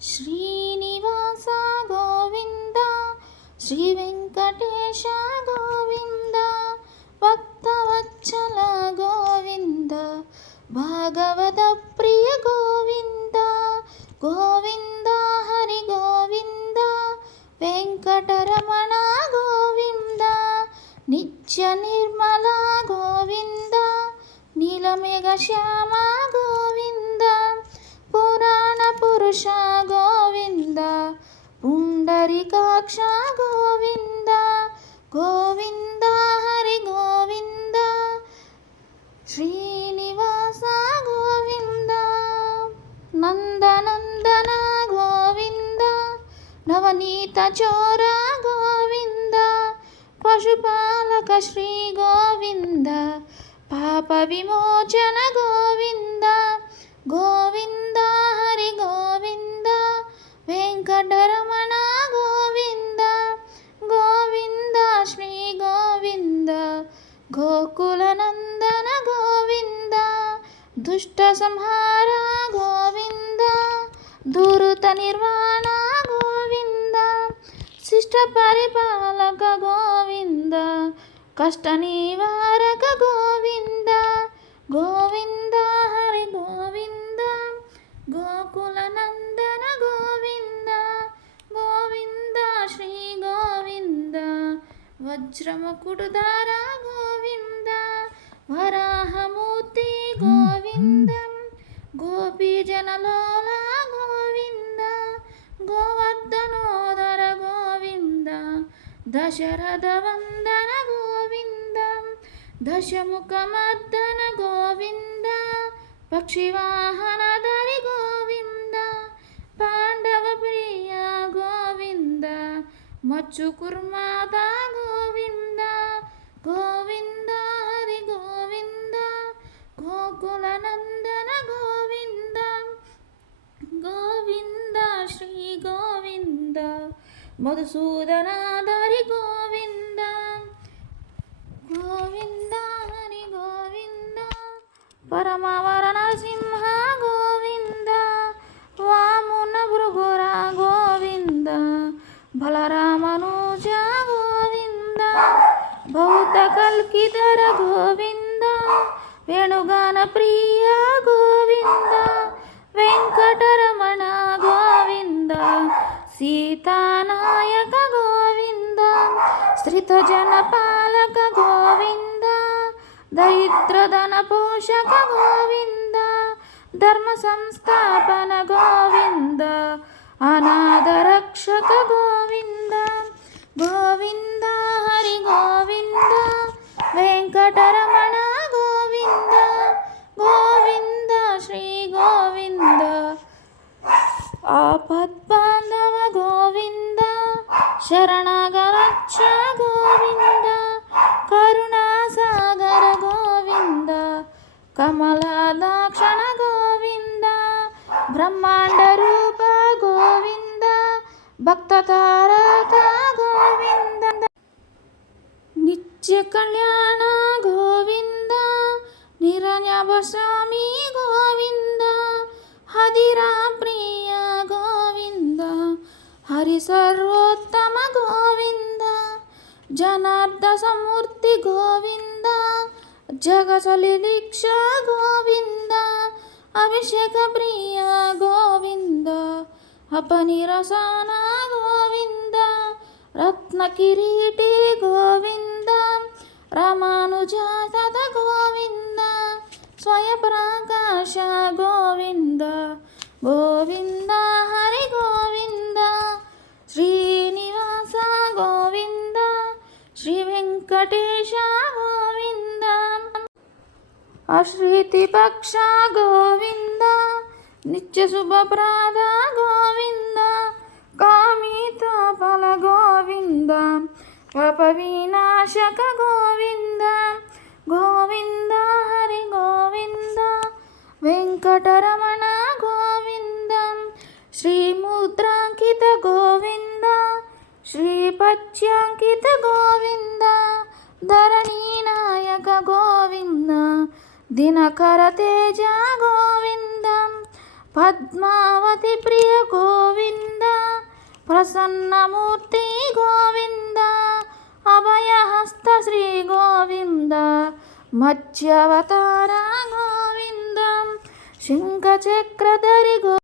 శ్రీనివాస గోవింద శ్రీ వెంకటేశ గోవింద భక్తవత్సల గోవింద భాగవత ప్రియ గోవింద గోవింద హరి గోవింద వెంకటరమణ గోవింద నిత్య నిర్మల గోవింద నీలమేఘ శ్యామ గోవింద పురాణ పురుష గోవింద పుండరీకాక్ష గోవింద గోవింద హరి గోవింద శ్రీనివాస గోవింద నందనందన గోవింద నవనీత చోర గోవింద పశుపాలక శ్రీ గోవింద పాప విమోచన గోవింద గోవింద హరి గోవింద వెంకటరమణ గోవింద గోవింద శ్రీ గోవింద గోకుల నందన గోవింద దుష్ట సంహార గోవింద దురుత నిర్వాణ గోవింద శిష్ట పరిపాలక గోవింద కష్ట నివారక గోవింద గోవింద హరి గోవింద గోకుల నందన గోవింద గోవింద శ్రీ గోవింద వజ్రముకుటుధార గోవింద వరాహమూర్తి గోవింద గోపీజనలోల గోవింద గోవర్ధనోదర గోవింద దశరథ వందన గోవింద దశముఖమర్దన గోవింద పక్షివాహనధరి గోవింద పాండవ ప్రియ గోవింద మచ్చుకుర్మాత గోవింద గోవింద హరి గోవింద గోకుల నందన గోవింద గోవింద శ్రీ గోవింద మధుసూదనాధరి గోవింద గోవింద హరి గోవింద పరమవర నరసింహ గోవింద వామున భృగుర గోవింద బలరామనుజ గోవింద భౌత కల్కిధర గోవింద వేణుగాన ప్రియ గోవింద వెంకటరమణ గోవింద సీతానాయక గోవింద శ్రితజన పాలక గోవింద దరిద్రధన పోషక గోవింద ధర్మ సంస్థాపన గోవింద అనాథ రక్షక గోవింద గోవింద హరి గోవింద వెంకటరమణ గోవింద గోవింద శ్రీ గోవింద ఆపద్బాంధవ గోవింద శరణాగరక్ష గోవింద కరుణాసాగర గోవింద కమలాదాక్షణ గోవింద బ్రహ్మాండ రూప గోవింద భక్తతారక గోవింద నిత్య కళ్యాణ గోవింద నిరంజన స్వామి గోవింద హరిరా ప్రియ గోవింద హరి సర్వోత్తమ గోవింద జనార్ద సమూర్తి గోవింద జగసలి దీక్ష గోవింద అభిషేక ప్రియ గోవింద అపనిరసన గోవింద రత్న కిరీటి గోవింద రామానుజ సత గోవింద స్వయప్రకాశ గోవింద గోవింద హరి గోవింద శ్రీనివాస గోవింద శ్రీ వెంకటేశ గోవింద అశ్రీతిపక్ష గోవింద నిత్య శుభప్రద గోవింద కామితాఫల గోవింద పాప వినాశక గోవింద గోవింద హరి గోవింద వెంకటరమణ గోవింద శ్రీముద్రాంకిత గోవింద శ్రీపత్యాంకిత గోవింద ధరణీ నాయక గోవింద దినకర తేజ గోవింద పద్మావతి ప్రియ గోవింద ప్రసన్నమూర్తి గోవింద అభయహస్త శ్రీ గోవింద మత్స్యావతార గోవిందం శంఖచక్రధరి